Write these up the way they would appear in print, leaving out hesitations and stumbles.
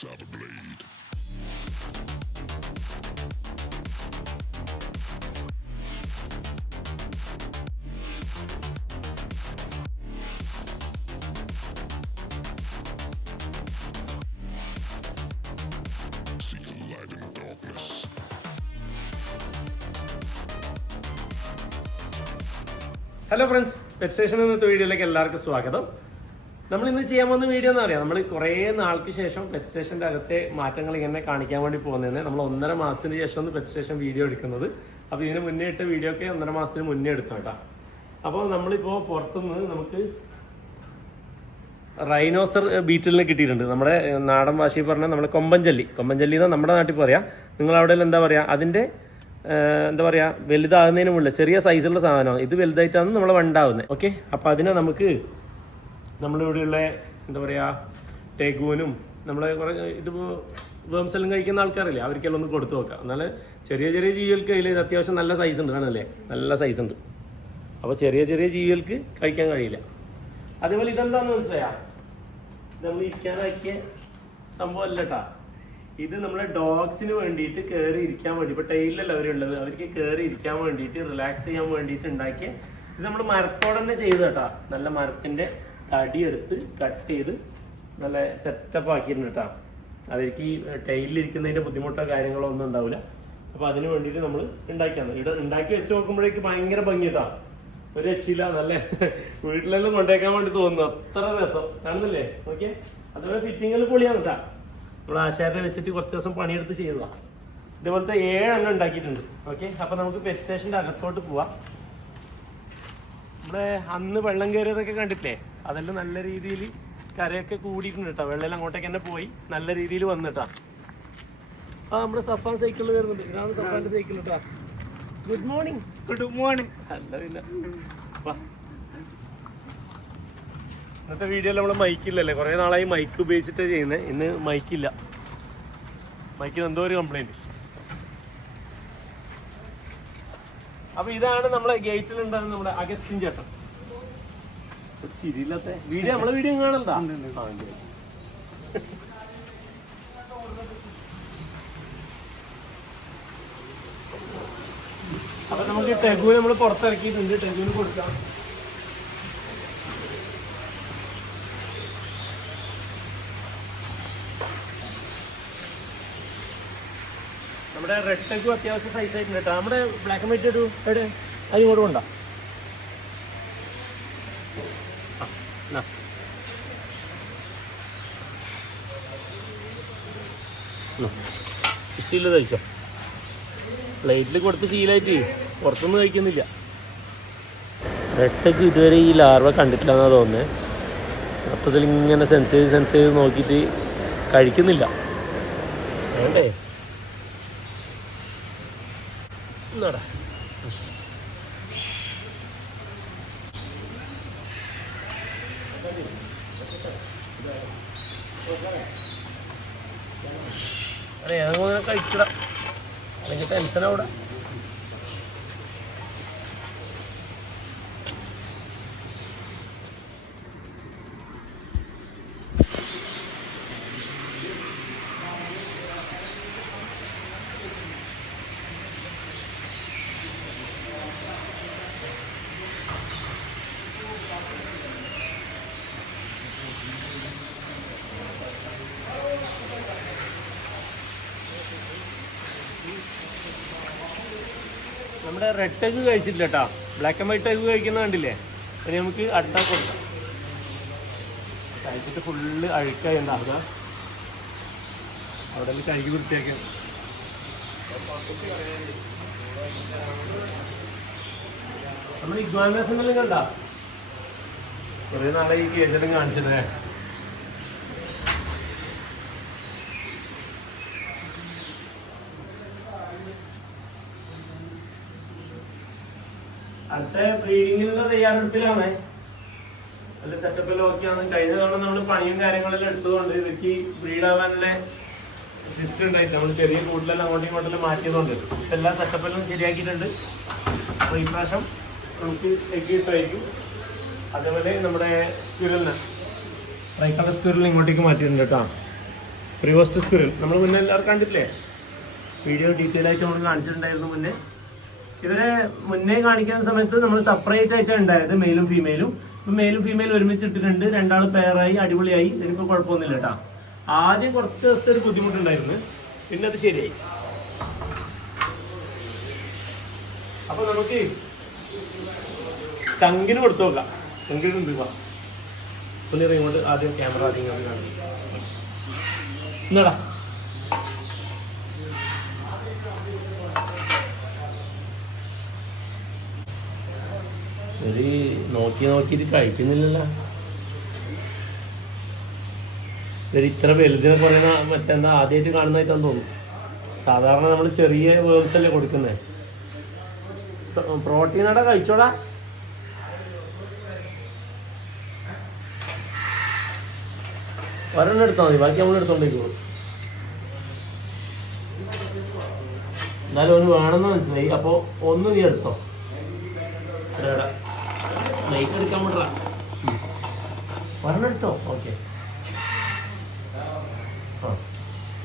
Cyberblade. Seek the light in darkness. Hello friends, pet station എന്നത്തെ വീഡിയോയിലേക്ക് എല്ലാവർക്കും സ്വാഗതം. നമ്മൾ ഇന്ന് ചെയ്യാൻ പോകുന്ന വീഡിയോ എന്ന് പറയാം, നമ്മൾ കുറേ നാൾക്ക് ശേഷം പെറ്റ് സ്റ്റേഷൻ്റെ അകത്തെ മാറ്റങ്ങൾ ഇങ്ങനെ കാണിക്കാൻ വേണ്ടി പോകുന്നതിന് നമ്മൾ 1.5 മാസത്തിന് ശേഷം ഒന്ന് പെറ്റ് സ്റ്റേഷൻ വീഡിയോ എടുക്കുന്നത്. അപ്പോൾ ഇതിന് മുന്നേ ഇട്ട വീഡിയോ ഒക്കെ 1.5 മാസത്തിന് മുന്നേ എടുക്കാം കേട്ടോ. അപ്പോൾ നമ്മളിപ്പോൾ പുറത്തുനിന്ന് നമുക്ക് റൈനോസർ ബീറ്റിലിനെ കിട്ടിയിട്ടുണ്ട്. നമ്മുടെ നാടൻ ഭാഷയിൽ പറഞ്ഞാൽ നമ്മൾ കൊമ്പൻചല്ലി എന്ന് നമ്മുടെ നാട്ടിൽ പറയാം. നിങ്ങളവിടെ എന്താ പറയുക, അതിൻ്റെ എന്താ പറയുക, വലുതാകുന്നതിന് മുകളിൽ ചെറിയ സൈസുള്ള സാധനമാണ്. ഇത് വലുതായിട്ടാണ് നമ്മളെ വണ്ടാവുന്നത്. ഓക്കെ, അപ്പോൾ അതിനെ നമുക്ക് നമ്മളിവിടെയുള്ള എന്താ പറയുക ടെഗൂനും നമ്മളെ കുറേ ഇതിപ്പോൾ വേംസെല്ലാം കഴിക്കുന്ന ആൾക്കാരില്ലേ, അവർക്കെല്ലാം ഒന്ന് കൊടുത്തു നോക്കാം. എന്നാൽ ചെറിയ ചെറിയ ജീവികൾക്ക് അതിൽ അത്യാവശ്യം നല്ല സൈസ് ഉണ്ട്, കാണല്ലേ, നല്ല സൈസ് ഉണ്ട്. അപ്പോൾ ചെറിയ ചെറിയ ജീവികൾക്ക് കഴിക്കാൻ കഴിയില്ല. അതേപോലെ ഇതെന്താണെന്ന് മനസ്സിലായാ, നമ്മൾ ഇരിക്കാനാക്കിയ സംഭവം അല്ല കേട്ടാ. ഇത് നമ്മളെ ഡോഗ്സിന് വേണ്ടിയിട്ട് കയറി ഇരിക്കാൻ വേണ്ടി, ഇപ്പോൾ ടൈലിലല്ല അവരുള്ളത്, അവർക്ക് കയറി ഇരിക്കാൻ വേണ്ടിയിട്ട് റിലാക്സ് ചെയ്യാൻ വേണ്ടിയിട്ട് ഉണ്ടാക്കിയ ഇത് നമ്മൾ മരത്തോടെ തന്നെ ചെയ്ത് കേട്ടാ. നല്ല മരത്തിൻ്റെ തടിയെടുത്ത് കട്ട് ചെയ്ത് നല്ല സെറ്റപ്പ് ആക്കിയിട്ടുണ്ട് കേട്ടോ. അവർക്ക് ഈ ടൈലിലിരിക്കുന്നതിൻ്റെ ബുദ്ധിമുട്ടോ കാര്യങ്ങളോ ഒന്നും ഉണ്ടാവില്ല. അപ്പോൾ അതിന് വേണ്ടിയിട്ട് നമ്മൾ ഉണ്ടാക്കിയാണ്. ഇവിടെ ഉണ്ടാക്കി വെച്ച് നോക്കുമ്പോഴേക്ക് ഭയങ്കര ഭംഗി കേട്ടോ, ഒരു രക്ഷയില്ല. നല്ല വീട്ടിലെല്ലാം കൊണ്ടേക്കാൻ വേണ്ടി തോന്നുന്നു, അത്ര രസം കാണുന്നില്ലേ. ഓക്കെ, അതുപോലെ ഫിറ്റിങ്ങിൽ പൊളിയാണ് കേട്ടോ. നമ്മൾ ആശാരിനെ വെച്ചിട്ട് കുറച്ച് ദിവസം പണിയെടുത്ത് ചെയ്തതാണ്. ഇതുപോലത്തെ 7 എണ്ണം ഉണ്ടാക്കിയിട്ടുണ്ട്. ഓക്കെ, അപ്പോൾ നമുക്ക് പെറ്റ് സ്റ്റേഷൻ്റെ അകത്തോട്ട് പോവാം. നമ്മുടെ അന്ന് വെള്ളം കയറിയതൊക്കെ കണ്ടിട്ടില്ലേ, അതെല്ലാം നല്ല രീതിയിൽ കരയൊക്കെ കൂടിയിട്ടുണ്ട് കേട്ടോ. വെള്ളം അങ്ങോട്ടേക്ക് തന്നെ പോയി നല്ല രീതിയിൽ വന്നിട്ടാ. ആ നമ്മുടെ സഫാൻ സൈക്കിളിൽ വരുന്നുണ്ട്. ഇതാണ് സഫാൻ്റെ സൈക്കിൾ കേട്ടോ. Good morning. അല്ല പിന്നെ ഇന്നത്തെ വീഡിയോയിൽ നമ്മൾ മൈക്കില്ലല്ലേ, കുറേ നാളായി മൈക്ക് ഉപയോഗിച്ചിട്ടാണ് ചെയ്യുന്നത്. ഇന്ന് മൈക്കില്ല, മൈക്കിന് എന്തോ ഒരു കംപ്ലൈൻറ്റ്. അപ്പോൾ ഇതാണ് നമ്മളെ ഗേറ്റിലുണ്ടാകുന്ന നമ്മുടെ അഗസ്റ്റിൻ ചേട്ടൻ. ചിരിയില്ലാത്ത വീഡിയോ, നമ്മളെ വീഡിയോ കാണണ്ട. അപ്പൊ നമുക്ക് ടെഗുവിന് നമ്മൾ പുറത്തിറക്കിയിട്ടുണ്ട്, ടെഗുവിന് കൊടുക്കാം. നമ്മുടെ റെഡ് ടെഗു അത്യാവശ്യം സൈസ് ആയിട്ടുണ്ട് കേട്ടോ. നമ്മുടെ ബ്ലാക്ക് ആൻഡ് വൈറ്റ് ഒരു എവിടെ അത് ഇങ്ങോട്ട് കൊണ്ടാ. ഇഷ്ടമില്ല കഴിച്ചോ, പ്ലേറ്റിൽ കൊടുത്ത് ശീലമായിട്ട് പുറത്തൊന്നും കഴിക്കുന്നില്ല. റെഡ്ടെഗ് ഇതുവരെ ഈ ലാർവ കണ്ടിട്ടില്ല എന്നാണ് തോന്നുന്നത്. മൊത്തത്തിൽ ഇങ്ങനെ സെൻസ് ചെയ്ത് നോക്കിയിട്ട് കഴിക്കുന്നില്ല. വേണ്ടേ എന്നാടാ. അതെ, അങ്ങനെ കഴിക്കട, അല്ലെങ്കിൽ ടെൻഷനവിടെ. നമ്മുടെ റെഡ് ടെഗ് കഴിച്ചിട്ടില്ല കേട്ടോ, ബ്ലാക്ക് ആൻഡ് വൈറ്റ് ടെഗ് കഴിക്കുന്ന കണ്ടില്ലേ. അതിന് നമുക്ക് അഡ്ഡ കൊടുക്കാം. കഴിച്ചിട്ട് ഫുള്ള് അഴുക്കായി ഉണ്ടാവുക, അവിടെ നിന്ന് കഴുകി വൃത്തിയാക്കി. നമ്മൾ ഇഗ്വാനസ് എന്നെല്ലാം കണ്ട കുറേ നാളെ ഈ കേസെല്ലാം കാണിച്ചിട്ടേ. അടുത്ത ബ്രീഡിങ്ങിനുള്ള തയ്യാറെടുപ്പിലാണ്. നല്ല സെറ്റപ്പെല്ലാം ഓക്കെയാണ്. കഴിഞ്ഞ തവണ നമ്മൾ പണിയും കാര്യങ്ങളെല്ലാം എടുത്തതുകൊണ്ട് ഇവർക്ക് ബ്രീഡാവാനുള്ള സിസ്റ്റം ഉണ്ടായിട്ട് നമ്മൾ ചെറിയ കൂടുതലെല്ലാം അങ്ങോട്ടും ഇങ്ങോട്ടെല്ലാം മാറ്റിയതുകൊണ്ട് എല്ലാ സെറ്റപ്പെല്ലാം ശരിയാക്കിയിട്ടുണ്ട്. അപ്പോൾ ഈ പ്രാവശ്യം നമുക്ക് എഗ് കിട്ടുമായിരിക്കും. അതേപോലെ നമ്മുടെ സ്ക്വിറലിനെ ട്രൈ കളർ സ്ക്വിറലിനെ ഇങ്ങോട്ടേക്ക് മാറ്റിയിട്ടുണ്ട് കേട്ടോ. പ്രിവോസ്റ്റ് സ്ക്വിറൽ നമ്മൾ മുന്നേ എല്ലാവരും കണ്ടിട്ടില്ലേ? വീഡിയോ ഡീറ്റെയിൽ ആയിട്ട് നമ്മൾ കാണിച്ചിട്ടുണ്ടായിരുന്നു മുന്നേ. ഇവരെ മുന്നേ കാണിക്കുന്ന സമയത്ത് നമ്മൾ സെപ്പറേറ്റ് ആയിട്ടാണ് ഉണ്ടായത്, മെയിലും ഫീമെയിലും. ഇപ്പം മെയിലും ഫീമെയിലും ഒരുമിച്ചിട്ടിട്ടുണ്ട്, രണ്ടാൾ പെയറായി, അടിപൊളിയായി. ഇതിനിപ്പോൾ കുഴപ്പമൊന്നുമില്ല കേട്ടോ. ആദ്യം കുറച്ച് ദിവസത്തെ ഒരു ബുദ്ധിമുട്ടുണ്ടായിരുന്നു, പിന്നെ അത് ശരിയായി. അപ്പോൾ നമുക്ക് സ്കങ്കിന് കൊടുത്തു നോക്കാം. സ്കങ്കിന് ഉണ്ട് ഒന്ന് ഇങ്ങോട്ട് ആദ്യം ക്യാമറ ആദ്യം കാണിക്കും. എന്നാടാ ഒരു നോക്കിയിട്ട് കഴിക്കുന്നില്ലല്ലോ. ഇവർ ഇത്ര വലുതിനെ പറയുന്ന മറ്റെന്താ ആദ്യമായിട്ട് കാണുന്നതായിട്ടാന്ന് തോന്നുന്നു. സാധാരണ നമ്മൾ ചെറിയ വേർഡ്സ് അല്ലേ കൊടുക്കുന്നത്. പ്രോട്ടീനോടെ കഴിച്ചോടാ. ഒരെണ്ണം എടുത്താൽ മതി, ബാക്കി നമ്മൾ എടുത്തോണ്ടേക്കോളൂ. എന്നാലും ഒന്ന് വേണമെന്ന് മനസ്സിലായി. അപ്പോൾ ഒന്ന് നീ എടുത്തോ. അതെടാ ലൈറ്റ് എടുക്കാൻ പറ്റാ. ഒരെണ്ണം എടുത്തോ. ഓക്കെ, ആ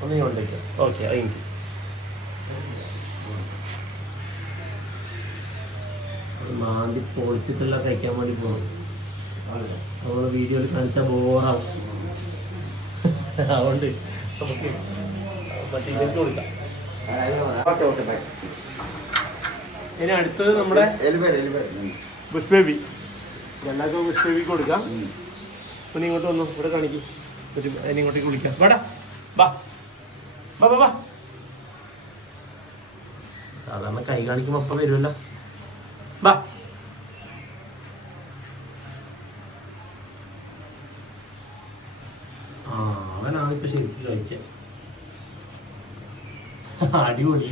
ഒന്ന് നീ കൊണ്ടേക്കോ. ഓക്കെ, എനിക്ക് മാന്തി പൊളിച്ചിട്ടെല്ലാം കഴിക്കാൻ വേണ്ടി പോകണം. നമ്മൾ വീഡിയോയിൽ കാണിച്ചാൽ ബോറാവും. അതുകൊണ്ട് നമുക്ക് മറ്റേ ഇതൊക്കെ കൊടുക്കാം. ഇനി അടുത്തത് നമ്മുടെ ബുഷ് ബേബി. എല്ലാവർക്കും ബുഷ് ബേബിക്ക് കൊടുക്കാം. അപ്പം നീ ഇങ്ങോട്ട് വന്നു, ഇവിടെ കാണിക്കും. അതിന് ഇങ്ങോട്ടേക്ക് വിളിക്കാം. വാടാ, ബാ ബാ ബാ ബാ. സാധാരണ കൈ കാണിക്കുമ്പോൾ അപ്പം വരുമല്ലോ. ബാ. ആ അവനാണ് ഇപ്പം ശരിക്കും കഴിച്ചത്. അടിപൊളി.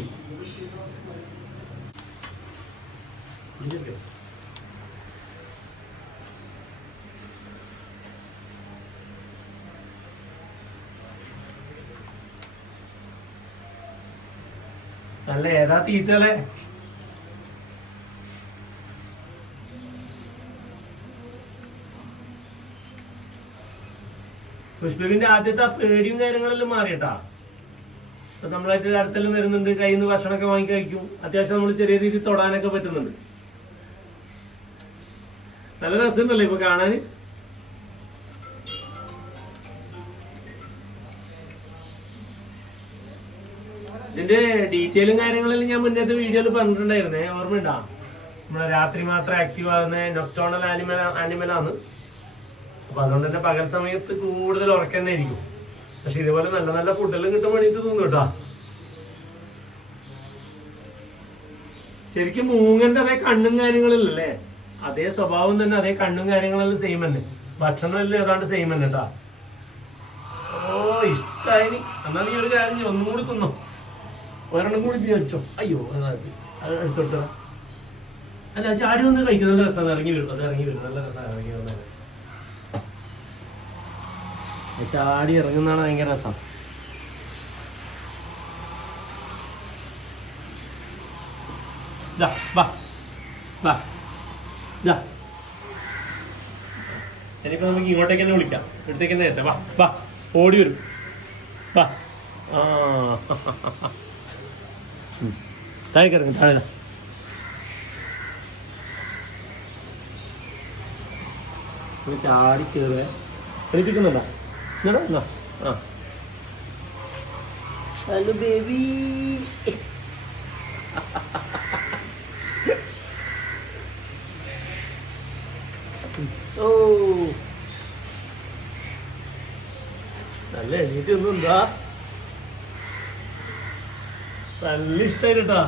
നല്ല ഏതാ തീറ്റകളെ. പുഷ്പവിന്റെ ആദ്യത്തെ ആ പേടിയും കാര്യങ്ങളെല്ലാം മാറിയിട്ടാ. ഇപ്പൊ നമ്മളായിട്ട് അടുത്തെല്ലാം വരുന്നുണ്ട്, കയ്യിൽ നിന്ന് ഭക്ഷണമൊക്കെ വാങ്ങി കഴിക്കും. അത്യാവശ്യം നമ്മൾ ചെറിയ രീതിയിൽ തൊടാനൊക്കെ പറ്റുന്നുണ്ട്. നല്ല രസമുണ്ടല്ലേ ഇപ്പൊ കാണാന്. ഇതിന്റെ ഡീറ്റെയിലും കാര്യങ്ങളെല്ലാം ഞാൻ വീഡിയോയിൽ പറഞ്ഞിട്ടുണ്ടായിരുന്നേ, ഓർമ്മയുണ്ടാ? നമ്മളെ രാത്രി മാത്രം ആക്റ്റീവ് ആകുന്ന നൊക്ടോണൽ ആനിമലാണ്. അപ്പൊ അതുകൊണ്ട് തന്നെ പകൽ സമയത്ത് കൂടുതൽ ഉറക്കം തന്നെ ആയിരിക്കും. പക്ഷെ ഇതുപോലെ നല്ല നല്ല ഫുഡെല്ലാം കിട്ടാൻ വേണ്ടിയിട്ട് തോന്നും കേട്ടോ. ശരിക്കും മൂങ്ങന്റെ അതേ കണ്ണും കാര്യങ്ങളല്ലേ, അതേ സ്വഭാവം തന്നെ, അതേ കണ്ണും കാര്യങ്ങളെല്ലാം സെയിം തന്നെ, ഭക്ഷണം എല്ലാം ഏതാണ്ട് സെയിം തന്നെ കേട്ടാ. ഓ ഇഷ്ടായി. എന്നാ നീ ഒരു കാര്യം ഒന്നും കൂടി തിന്നോ, ഒരെണ്ണം കൂടി നീ കഴിച്ചോ. അയ്യോ അത് എടുത്തോട്ടോ. അല്ല ചാടി വന്ന് കഴിക്കും, നല്ല രസമാണ്. ഇറങ്ങി വരും, അത് ഇറങ്ങി വരും, നല്ല രസമാണ് ഇറങ്ങി വന്നത്. ചാടി ഇറങ്ങുന്നതാണ് ഭയങ്കര രസം. ഇനിയിപ്പോ നമുക്ക് ഇങ്ങോട്ടേക്ക് തന്നെ വിളിക്കാം, ഇവിടത്തേക്ക് തന്നെ എത്താം. വാ വാ, ഓടി വരും. വാ. ആ താഴേക്ക് ഇറങ്ങും, താഴെ ചാടി കയറുക. കളിപ്പിക്കുന്നുണ്ടോ? എന്നാ ആ ഹലോ ബേബി. ഓ നല്ല എണീറ്റ് ഒന്നും എന്താ നല്ല ഇഷ്ടായി കേട്ടാ.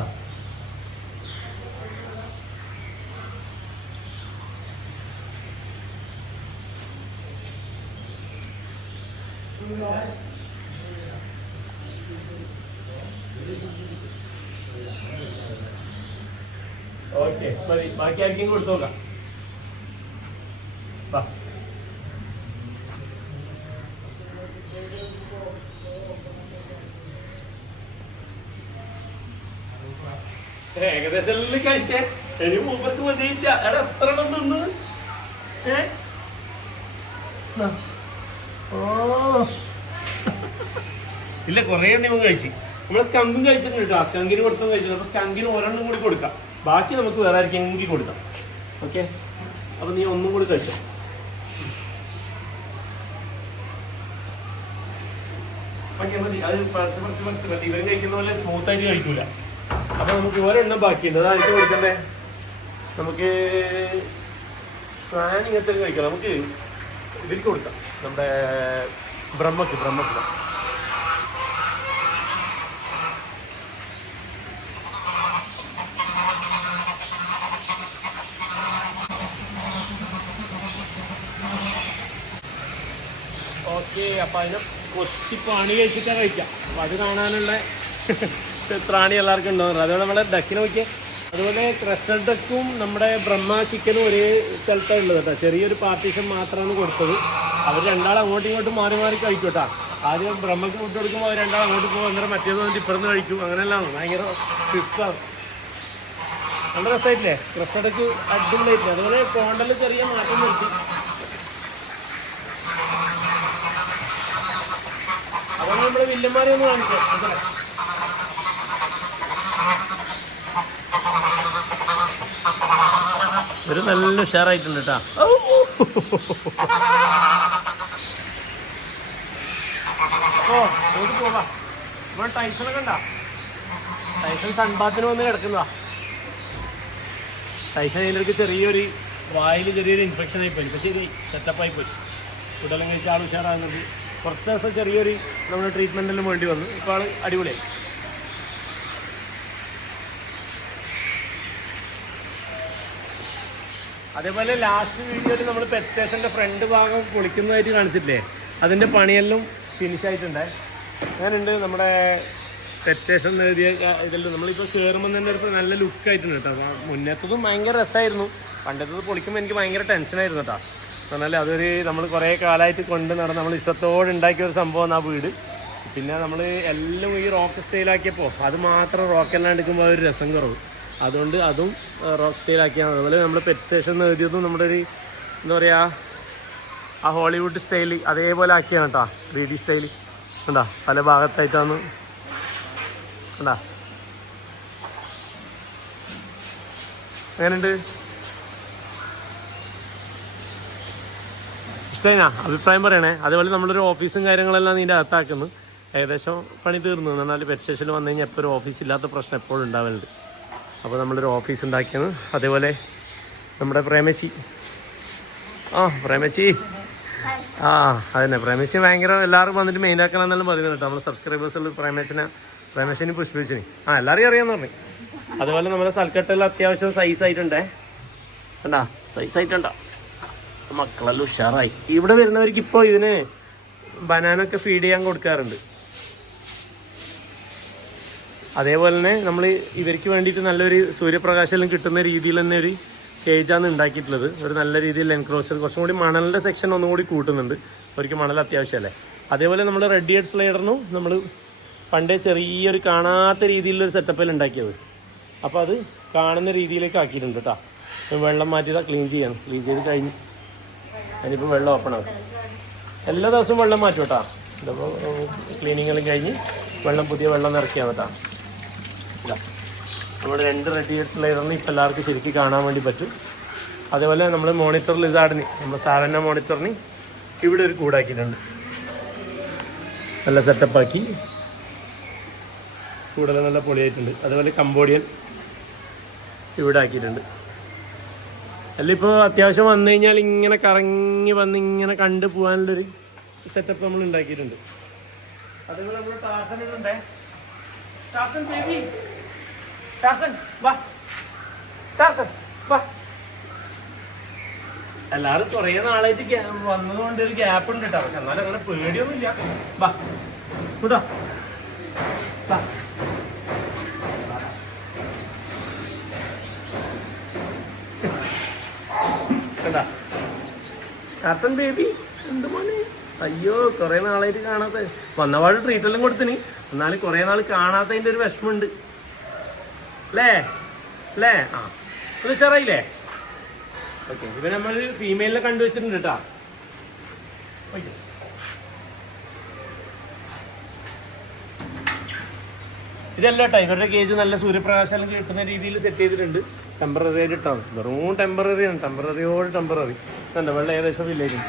ഓക്കെ മതി, ബാക്കി ആർക്കും കൊടുത്തു നോക്കാം. ഏകദേശം എല്ലാം കഴിച്ചേ. ഇനി മൂപ്പർക്ക് മതിയില്ല. എടാ എത്ര എണ്ണം തിന്ന്? ഓ ഇല്ല, കുറേ എണ്ണം നമുക്ക് കഴിച്ചു. നമ്മൾ സ്കങ്കും കഴിച്ചിട്ടുണ്ട് കേട്ടോ. സ്കങ്കിന് കൊടുത്തും കഴിച്ചിട്ടുണ്ട്. അപ്പോൾ സ്കങ്കിന് ഒരെണ്ണം കൂടി കൊടുക്കാം, ബാക്കി നമുക്ക് വേറെ ആർക്കെങ്കിലും കൊടുക്കാം. ഓക്കെ, അപ്പോൾ നീ ഒന്നും കൂടി കഴിച്ചോ. ഓക്കെ മതി. അത് പറിച്ച് മതി. ഇവരും കഴിക്കുന്ന പോലെ സ്മൂത്ത് ആയിട്ട് കഴിക്കൂല. അപ്പോൾ നമുക്ക് ഒരെണ്ണം ബാക്കിയുണ്ട്. അത് ആർക്ക് കൊടുക്കണ്ടേ? നമുക്ക് സ്വാൻ ഇങ്ങനത്തെ കഴിക്കാം. നമുക്ക് ഇവർക്ക് കൊടുക്കാം, നമ്മുടെ ബ്രഹ്മക്ക്. ഓക്കെ, അപ്പം അതിനെ കൊത്തി പ്രാണി കഴിച്ചിട്ടാണ് കഴിക്കാം. അപ്പം അത് കാണാനുള്ള ത്രാണി എല്ലാവർക്കും ഉണ്ടാകുന്നത്. അതുപോലെ നമ്മുടെ ഡക്കിനെ നോക്കിയാൽ, അതുപോലെ ക്രസ്റ്റൽ ഡക്കും നമ്മുടെ ബ്രഹ്മ ചിക്കനും ഒരേ സ്ഥലത്താണ് ഉള്ളത് കേട്ടോ. ചെറിയൊരു പാർട്ടീഷൻ മാത്രമാണ് കൊടുത്തത്. അവർ രണ്ടാളും അങ്ങോട്ടും ഇങ്ങോട്ടും മാറി മാറി കഴിക്കും കേട്ടോ. ആദ്യം ബ്രഹ്മക്ക് ഫുഡ് കൊടുക്കുമ്പോൾ അവർ രണ്ടാളും അങ്ങോട്ട് പോകും, അന്നേരം മറ്റേത് വന്നിട്ട് ഇപ്പുറത്ത് കഴിക്കും. അങ്ങനെയല്ലാണ്, ഭയങ്കര സ്വിഫ്റ്റാണ്. നല്ല രസമായിട്ടില്ലേ? Crustal duck അടിപൊളിയായിട്ടില്ലേ? അതുപോലെ കോണ്ടല് ചെറിയ മാറ്റം വരുത്തി. അതാണ് നമ്മുടെ വില്ലന്മാരെ ഒന്ന് കാണിക്കാം. ഒരു നല്ല ഉഷാറായിട്ടുണ്ട് കേട്ടോ. ഓ ഓടി പോകാം. ഇവിടെ ടൈസണൊക്കെ ഉണ്ടാ? ടൈസൺ സൺബാത്തിന് വന്ന് കിടക്കുന്നതാ. ടൈസൺ ഇതിലേക്ക് ചെറിയൊരു വായിൽ ചെറിയൊരു ഇൻഫെക്ഷൻ ആയിപ്പോയി. ഇപ്പം ശരി, സെറ്റപ്പായിപ്പോയി. ഫുഡെല്ലാം കഴിച്ച ആൾ ഉഷാറാകുന്നത്. കുറച്ച് ദിവസം ചെറിയൊരു നമ്മുടെ ട്രീറ്റ്മെൻറ്റെല്ലാം വേണ്ടി വന്നു. ഇപ്പോൾ ആൾ അടിപൊളിയായി. അതേപോലെ ലാസ്റ്റ് വീഡിയോയിൽ നമ്മൾ പെറ്റ് സ്റ്റേഷൻ്റെ ഫ്രണ്ട് ഭാഗം പൊളിക്കുന്നതായിട്ട് കാണിച്ചിട്ടില്ലേ? അതിൻ്റെ പണിയെല്ലാം ഫിനിഷ് ആയിട്ടുണ്ടേ. അങ്ങനെയുണ്ട് നമ്മുടെ പെറ്റ് സ്റ്റേഷൻ എഴുതിയ ഇതെല്ലാം. നമ്മളിപ്പോൾ കയറുമ്പോൾ തന്നെ ഒരു നല്ല ലുക്കായിട്ടുണ്ട് കേട്ടോ. അപ്പോൾ മുന്നേറ്റതും ഭയങ്കര രസമായിരുന്നു. പണ്ടത്തത് പൊളിക്കുമ്പോൾ എനിക്ക് ഭയങ്കര ടെൻഷനായിരുന്നു കേട്ടോ. എന്നാൽ അതൊരു നമ്മൾ കുറേ കാലമായിട്ട് കൊണ്ട് നടന്ന് നമ്മൾ ഇഷ്ടത്തോടെ ഉണ്ടാക്കിയ ഒരു സംഭവമാണ് ആ വീട്. പിന്നെ നമ്മൾ എല്ലാം ഈ റോക്ക് സ്റ്റൈലാക്കിയപ്പോൾ അത് മാത്രം റോക്കെല്ലാം എടുക്കുമ്പോൾ ഒരു രസം കുറവ്. അതുകൊണ്ട് അതും റോക്ക് സ്റ്റൈലാക്കിയാണ്. അതുപോലെ നമ്മൾ പെറ്റ് സ്റ്റേഷൻ എഴുതിയതും നമ്മുടെ ഒരു എന്താ പറയുക, ആ ഹോളിവുഡ് സ്റ്റൈല് അതേപോലെ ആക്കിയാണ് കേട്ടോ. 3D സ്റ്റൈല് കണ്ടാ, പല ഭാഗത്തായിട്ടാണ് കണ്ടാ. എങ്ങനെയുണ്ട്? ഇഷ്ടമായിനാ? അഭിപ്രായം പറയണേ. അതുപോലെ നമ്മളൊരു ഓഫീസും കാര്യങ്ങളെല്ലാം ഇതിൻ്റെ അകത്താക്കുന്നു. ഏകദേശം പണി തീർന്നു. എന്നാൽ പെറ്റ് സ്റ്റേഷനിൽ വന്നു കഴിഞ്ഞാൽ എപ്പോഴും ഓഫീസ് ഇല്ലാത്ത പ്രശ്നം എപ്പോഴും ഉണ്ടാവലുണ്ട്. അപ്പോൾ നമ്മളൊരു ഓഫീസ് ഉണ്ടാക്കിയത്. അതേപോലെ നമ്മുടെ പ്രേമച്ചി, പ്രേമച്ചി അതന്നെ. പ്രേമച്ചി ഭയങ്കര എല്ലാവരും വന്നിട്ട് മെയിൻ ആക്കണമെന്നെല്ലാം പറയുന്നത് കേട്ടോ. നമ്മൾ സബ്സ്ക്രൈബേഴ്സുള്ള പ്രേമേശിനും പുഷ്പിച്ചിന് എല്ലാവരെയും അറിയാമെന്ന് പറഞ്ഞു. അതുപോലെ നമ്മുടെ സൽക്കട്ടെല്ലാം അത്യാവശ്യം സൈസായിട്ടുണ്ടേ. കണ്ടാ, സൈസായിട്ടുണ്ടോ? മക്കളെല്ലാം ഉഷാറായി. ഇവിടെ വരുന്നവർക്ക് ഇപ്പോൾ ഇതിന് ബനാനൊക്കെ ഫീഡ് ചെയ്യാൻ കൊടുക്കാറുണ്ട്. അതേപോലെ തന്നെ നമ്മൾ ഇവർക്ക് വേണ്ടിയിട്ട് നല്ലൊരു സൂര്യപ്രകാശമെല്ലാം കിട്ടുന്ന രീതിയിൽ തന്നെ ഒരു കേജാണ് ഉണ്ടാക്കിയിട്ടുള്ളത്. ഒരു നല്ല രീതിയിൽ എൻക്രോച്ചർ, കുറച്ചും കൂടി മണലിൻ്റെ സെക്ഷൻ ഒന്നും കൂടി കൂട്ടുന്നുണ്ട്. അവർക്ക് മണൽ അത്യാവശ്യമല്ലേ. അതേപോലെ നമ്മൾ റെഡ് ഹെഡ് സ്ലൈഡറിനും നമ്മൾ പണ്ടേ ചെറിയൊരു കാണാത്ത രീതിയിലൊരു സെറ്റപ്പിൽ ഉണ്ടാക്കിയത്. അപ്പോൾ അത് കാണുന്ന രീതിയിലേക്ക് ആക്കിയിട്ടുണ്ട് കേട്ടോ. വെള്ളം മാറ്റിയതാ, ക്ലീൻ ചെയ്യണം. ക്ലീൻ ചെയ്ത് കഴിഞ്ഞ് അതിനിപ്പോൾ വെള്ളം ഓപ്പണാകും. എല്ലാ ദിവസവും വെള്ളം മാറ്റും കേട്ടോ. ഇതിപ്പോൾ ക്ലീനിങ്ങെല്ലാം കഴിഞ്ഞ് പുതിയ വെള്ളം നിറയ്ക്കുകയാണ് കേട്ടോ. ഇല്ല, നമ്മുടെ 2 റെഡ് ഹെഡ് സ്ലൈഡറിന് ഇപ്പോൾ എല്ലാവർക്കും ശരിക്കും കാണാൻ വേണ്ടി പറ്റും. അതേപോലെ നമ്മൾ മോണിറ്റർ ലിസാർഡിന്, നമ്മൾ സാധാരണ മോണിറ്ററിന് ഇവിടെ ഒരു കൂടാക്കിയിട്ടുണ്ട്. നല്ല സെറ്റപ്പാക്കി കൂടുതൽ നല്ല പൊളിയായിട്ടുണ്ട്. അതുപോലെ കംബോഡിയൻ ഇവിടെ ആക്കിയിട്ടുണ്ട്. അല്ല ഇപ്പോൾ അത്യാവശ്യം വന്നു കഴിഞ്ഞാൽ ഇങ്ങനെ കറങ്ങി വന്ന് ഇങ്ങനെ കണ്ടു പോകാനുള്ളൊരു സെറ്റപ്പ് നമ്മൾ ഉണ്ടാക്കിയിട്ടുണ്ട്. അതേപോലെ നമ്മൾ ടാർസനുണ്ടേ. ടാർസൻ ബേബി, ടാർസൻ വാ, ടാർസൻ വാ. എല്ലാവരും കുറേ നാളായിട്ട് വന്നതുകൊണ്ട് ഒരു ഗ്യാപ്പ് ഉണ്ട് കേട്ടോ. പക്ഷെ എന്നാലും അങ്ങനെ പേടിയൊന്നുമില്ല. വാ കൂട്ടാ, വാ. ടാർസൻ ബേബി എന്ത് മോനെ, അയ്യോ കുറേ നാളായിട്ട് കാണാത്ത. വന്നപാട് ട്രീറ്റെല്ലാം കൊടുത്തിന്, എന്നാലും കുറേ നാൾ കാണാത്തതിൻ്റെ ഒരു വിഷമമുണ്ട് അല്ലേ അല്ലേ? അത് ഉഷാറായില്ലേ? ഓക്കെ, ഇപ്പം നമ്മൾ ഫീമെയിലിനെ കണ്ടുവച്ചിട്ടുണ്ട് കേട്ടോ. ഓക്കെ, ഇതല്ല കേട്ടോ, ഇവരുടെ കേജ് നല്ല സൂര്യപ്രകാശം കിട്ടുന്ന രീതിയിൽ സെറ്റ് ചെയ്തിട്ടുണ്ട്. ടെമ്പററി ആയിട്ട് ഇട്ടാണ്, വെറും ടെമ്പററിയാണ്, ടെമ്പററിയോട് ടെമ്പററി. എന്താ വെള്ളം ഏകദേശം ഇല്ലേക്കും,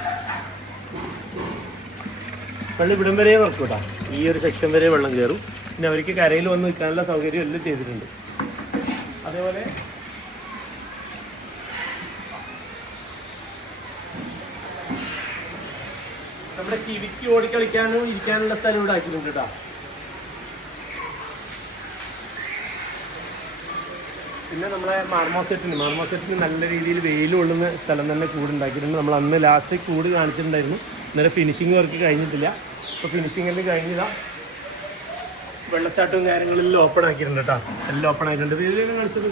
വെള്ളം ഇവിടം വരെ നിറക്കും കേട്ടോ. ഈ ഒരു സെക്ഷൻ വരെ വെള്ളം കയറും. പിന്നെ അവർക്ക് കരയിൽ വന്ന് നിൽക്കാനുള്ള സൗകര്യം എല്ലാം ചെയ്തിട്ടുണ്ട്. അതേപോലെ നമ്മുടെ കിവിക്ക് ഓടിക്കളിക്കാനും ഇരിക്കാനുള്ള സ്ഥലം ഇവിടെ ആക്കിയിട്ടുണ്ട് കേട്ടോ. പിന്നെ നമ്മളെ മാർമോസെറ്റിന് നല്ല രീതിയിൽ വെയിൽ കൊള്ളുന്ന സ്ഥലം തന്നെ കൂട് ഉണ്ടാക്കിയിട്ടുണ്ട്. നമ്മൾ അന്ന് ലാസ്റ്റ് കൂട് കാണിച്ചിട്ടുണ്ടായിരുന്നു. ഇന്നലെ ഫിനിഷിങ് വർക്ക് കഴിഞ്ഞിട്ടില്ല. അപ്പോൾ ഫിനിഷിങ്ങിൽ കഴിഞ്ഞതാ വെള്ളച്ചാട്ടവും കാര്യങ്ങളെല്ലാം ഓപ്പൺ ആക്കിയിട്ടുണ്ട് കേട്ടോ. എല്ലാം ഓപ്പൺ ആക്കിയിട്ടുണ്ട്. ഇതിൽ കാണിച്ചത്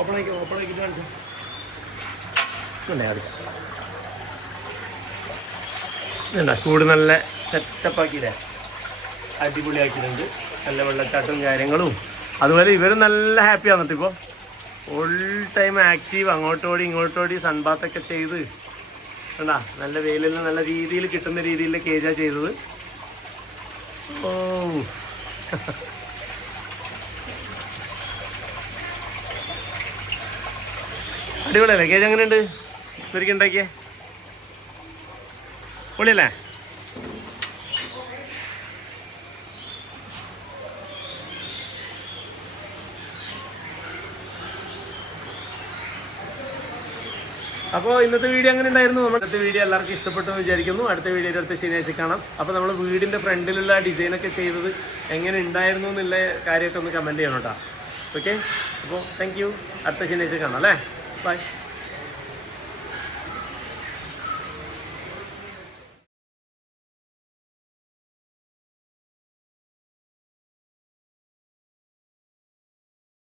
ഓപ്പൺ ആക്കിയിട്ട് കാണിച്ചു വേണ്ട. കൂട് നല്ല സെറ്റപ്പ് ആക്കിയില്ലേ, അടിപൊളി ആക്കിയിട്ടുണ്ട്. നല്ല വെള്ളച്ചാട്ടവും കാര്യങ്ങളും. അതുപോലെ ഇവർ നല്ല ഹാപ്പി ആണെന്നിട്ട് ഇപ്പോൾ ഫുൾ ടൈം ആക്റ്റീവ്, അങ്ങോട്ടോടി ഇങ്ങോട്ടോടി സൺബാത്തൊക്കെ ചെയ്ത് കണ്ടാ. നല്ല വെയിലെല്ലാം നല്ല രീതിയിൽ കിട്ടുന്ന രീതിയിൽ കേജാ ചെയ്തത്. ഓ അടിപൊളിയല്ലേ കേജ്? എങ്ങനെയുണ്ട് ഇവർക്ക് ഉണ്ടാക്കിയേ? പൊളിയല്ലേ? അപ്പോൾ ഇന്നത്തെ വീഡിയോ അങ്ങനെ ഉണ്ടായിരുന്നു. നമ്മുടെ അടുത്ത വീഡിയോ എല്ലാവർക്കും ഇഷ്ടപ്പെട്ടു എന്ന് വിചാരിക്കുന്നു. അടുത്ത വീഡിയോ അടുത്ത ശനിയാഴ്ച കാണാം. അപ്പോൾ നമ്മൾ വീടിൻ്റെ ഫ്രണ്ടിലുള്ള ഡിസൈനൊക്കെ ചെയ്തത് എങ്ങനെ ഉണ്ടായിരുന്നു എന്നുള്ള കാര്യമൊക്കെ ഒന്ന് കമൻറ്റ് ചെയ്യണം കേട്ടോ. ഓക്കെ, അപ്പോൾ താങ്ക് യു. അടുത്ത ശനിയാഴ്ച കാണാം അല്ലേ. ബൈ.